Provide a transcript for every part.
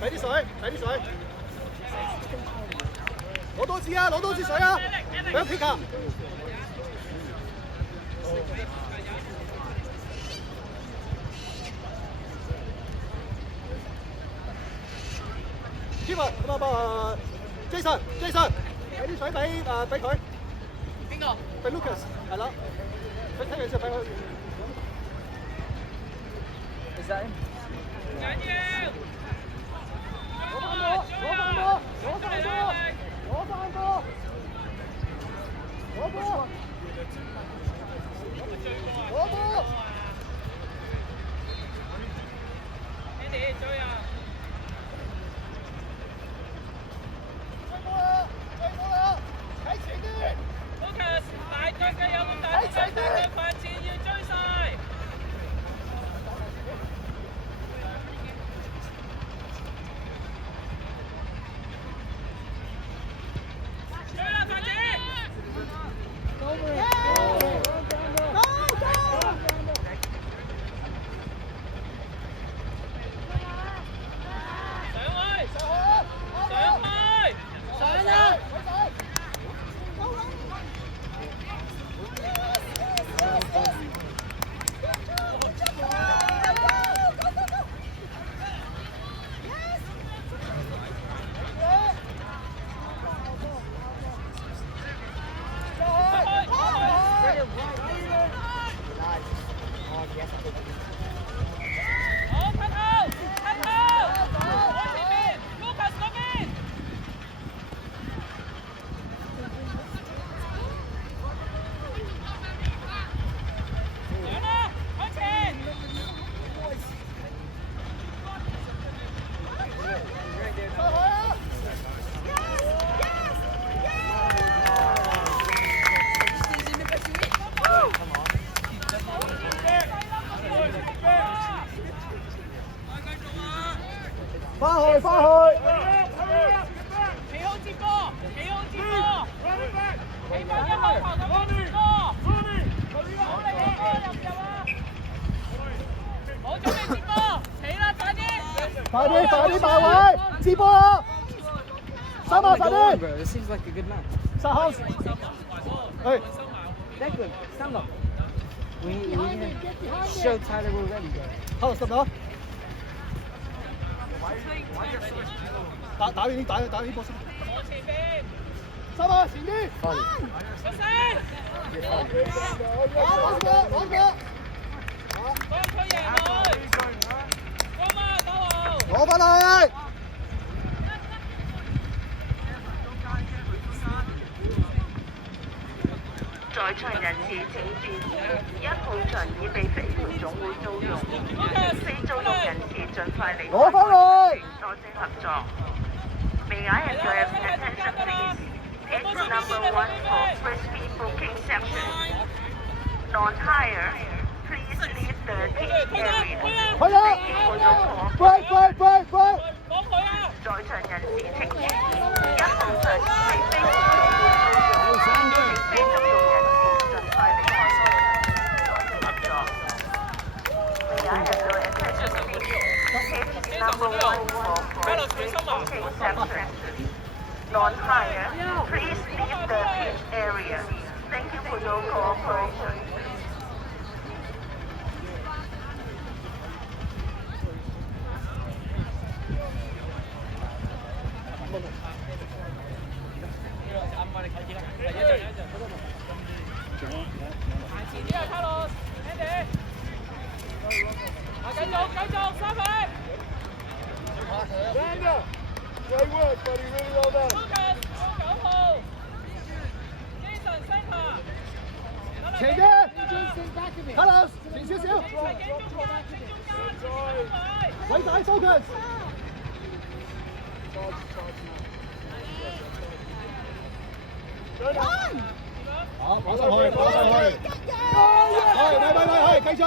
睇啲水，睇啲水，攞多支啊，攞多支水啊，俾個 pick 啊！Keep 咁啊，Jason，俾啲水俾佢。邊個？俾 Lucas， 係啦。佢睇完之後俾佢。Is that him？緊要！攞翻波！攞翻波！攞翻波！攞翻波！攞波！攞波 ！Andy， 追啊！追波啦！追波啦！睇前啲 ！Lucas， 大腳嘅有咁大隻嘅快線要追晒！翻去！企好接波，企好接波，企翻一後球咁樣接波，好嚟接波入唔入啊？好準備接波，企啦快啲！快啲埋位，接波啦！三號快啲！ This seems like a good match. 三號，係。That's good. Stand up. We show Tyler we're ready. 好，十秒。打呢波先。三號前啲。出聲！攞過。攞翻去！在場人士請注意，1號場已被飛盤總會租用，非租用人士盡快離開。攞翻去！多謝合作。May I have your attention, please? It's number 1 for frisbee booking section. Non-hire, please leave the pitch area. 係啊！break！ 在場人士請注意，1號場已被飛盤總會租用，非租用人士盡快離開。多謝合作。May I have your attention, please? It's number 1 for frisbee booking section. Non-hire, please leave the pitch area. Thank you for your cooperation. 9號，Jason 升下。斜啲 ，Carlos 前少少，偉仔 focus。好，跑上去，跑上去，係，繼續，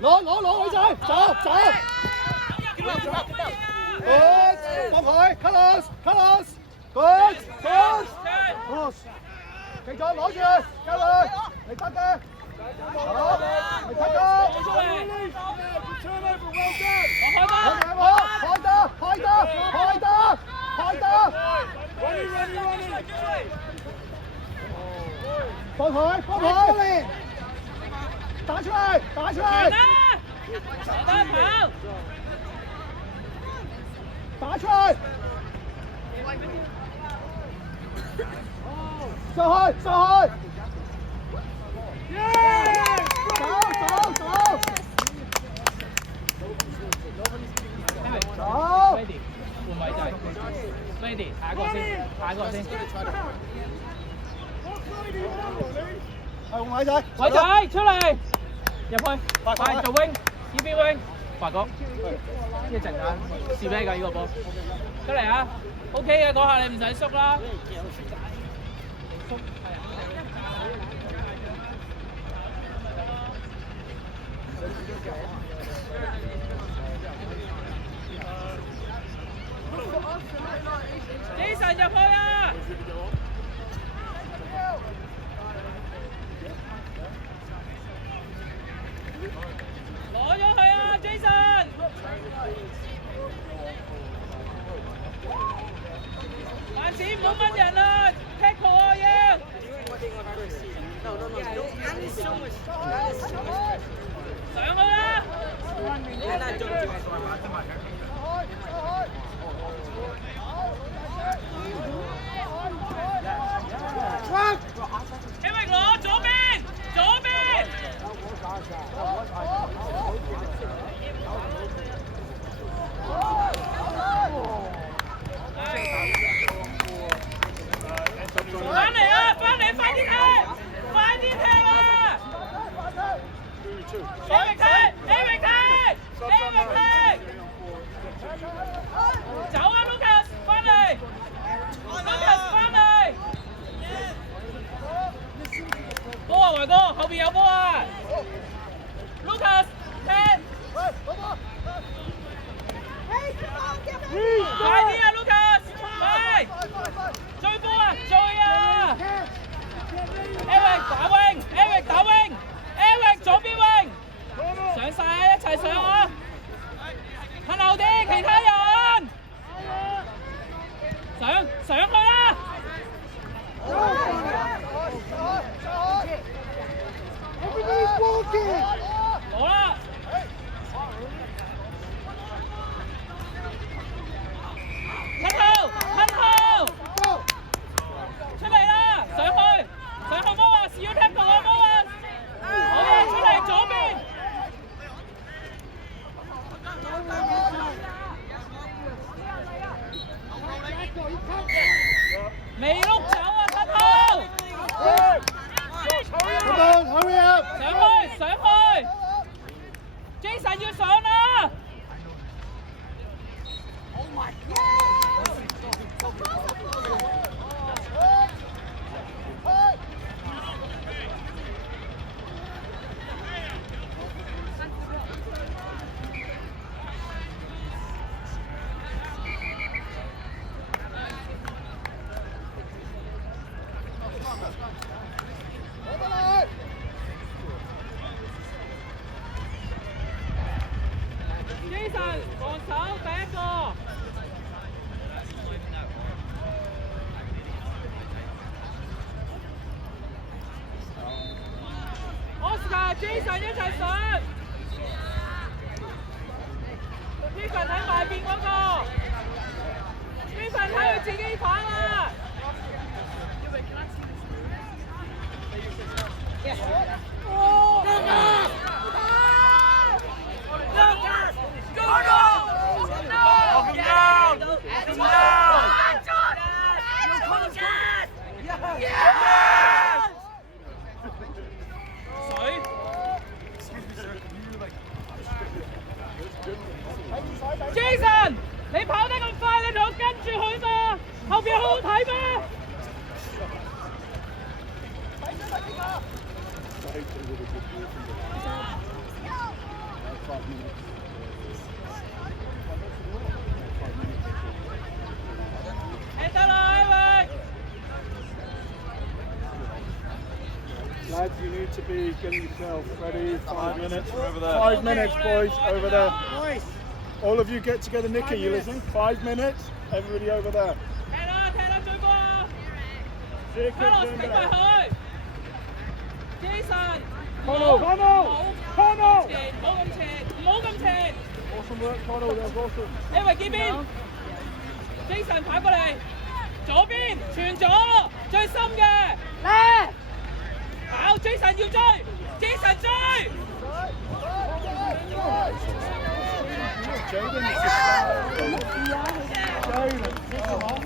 攞，偉仔，走，放佢 ，Carlos， good， 繼續攞住，交佢，你得嘅，好，你得嘅，開得，放佢，打出嚟，上去，走 Ready， 換位就係 Ready， 下一個先，係偉仔，出嚟，入去，快做 wing， 呢邊 wing， 華哥，一陣間試咩㗎呢個波？出嚟啊 ！OK 嘅，嗰下你唔使縮啦。Jason 入去啊！攞咗佢啊 ，Jason！ 萬子唔好掹人啊 ，tackle 啊要！上去啦！因為攞左邊，翻嚟啊！快啲踢啊 ！Eric 踢！走啊 ，Lucas 翻嚟 波啊，華哥，後邊有波啊 ！Lucas 踢！快啲啊 ，Lucas！ 快！追波啊！追啊 ！Eric 打 wing！Eric 左邊 wing！ 上晒啊！一齊上啊！向後啲，其他人上去啦！好啦！吞後，出嚟啦！上去波啊！要踢球啊！波啊！好嘢，出嚟左邊！未碌走啊！吞後！上去 ！Jason 要上啦！Jason 防守第一個。Oscar Jason 一齊上。Stephen 喺埋邊嗰個。Stephen 睇佢自己反啊！聽得啦，Lads, you need to be getting yourself ready. 5 minutes. Over there. 5 minutes, boys. Over there. All of you get together. Nicky, you listen? 5 minutes. Everybody over there. 踢啦，追波 Jacob, ，Carlos turn 踢 it 埋 up. 佢，Jason， Connell, 唔好 Connell. 唔好咁前。 Awesome work, Connell. That was awesome. 因為呢邊 Jason 跑過嚟，左邊傳咗最深嘅，跑 Jason 要追 ，Jason 追， Jaden, come on.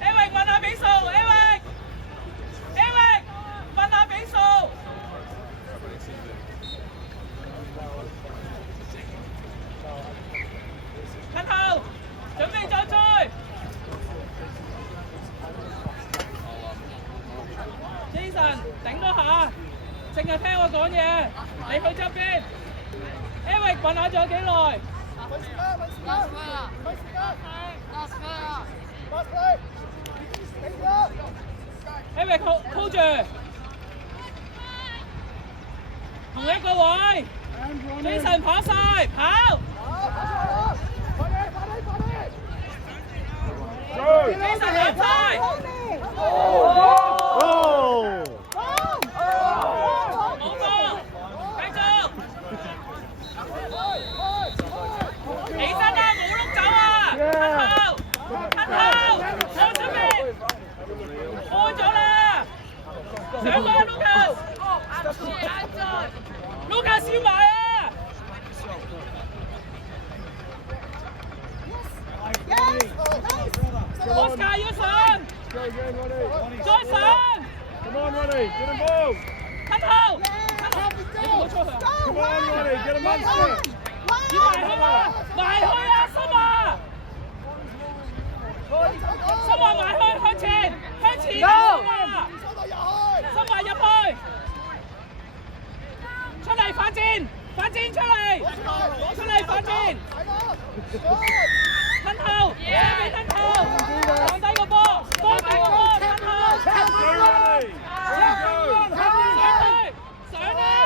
Eric 問下比數 ，Eric 問下比數。近後，準備再追。Jason 頂多下，淨係聽我講嘢，你去側邊。Eric 問下仲有幾耐？ Eric hold 住，同一個位 ，Jason 跑晒，跑 ，Jason 跑晒， Oh! 冇波，繼續，起身啦，冇碌走啊，近後，我出面，開咗啦，上過 Lucas 要埋啊！ Oscar 要上， 再上， Come on, Ronnie. Get involved. 近後，唔好出去。 Come on, Ronnie. Get a monster. 要埋去啊！埋去啊！森華，森華埋去，向前，向前，森華，森華入去，出嚟反戰，反戰出嚟，出嚟反戰，褪後，上邊褪後，放低個波，放低個波，褪後，上去，上啊！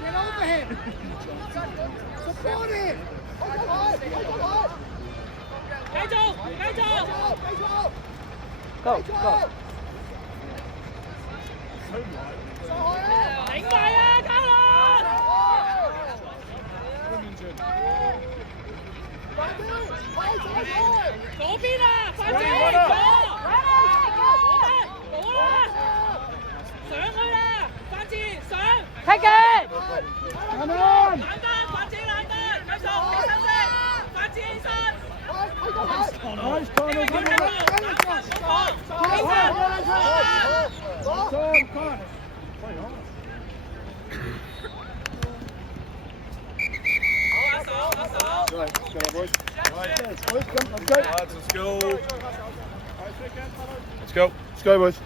Get over him! Support him! 繼續，繼續。 Go, go. 頂埋啊，卡倫！左邊啊，反正左，好啦，上去啦，反正上。Take it！ Come on! 冷單，反正冷單，繼續起身先，反正起身。 Nice, Connell. Come on. Come on. Right, let's go, boys. Right, boys, come, let's go. Lads, let's go. Let's go. Let's go, boys.